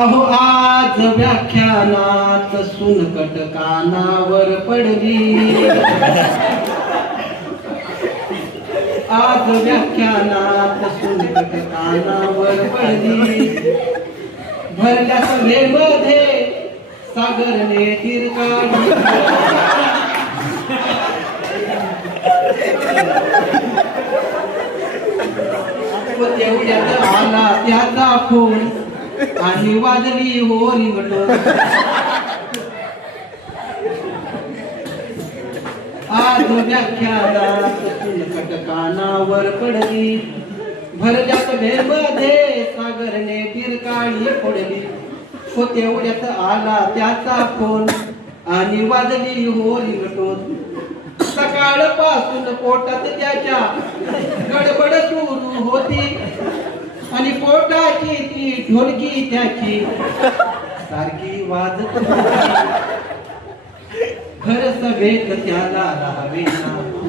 अहो आज व्याख्यानात सुनकट कानावर पडली. आज व्याख्यानात सुनकट कानावर पडली. भरल्या सभेमध्ये सागरने तिरकाली तेवढ्यात आला त्याचा फोन. आणि वाजली हो रिंगट आज व्याख्यानात कानावर पडली. भरल्या सभेमध्ये सागरने तिरकाळी पडली हो तेवढ्यात आला त्याचा फोन आणि वाजली हो रिंगटोन सकाळपासून पोटात त्याच्या गडबड आणि पोटाची ती ढोलकी त्याची. सारखी वाजत घर सभेत त्याला राहावे ना?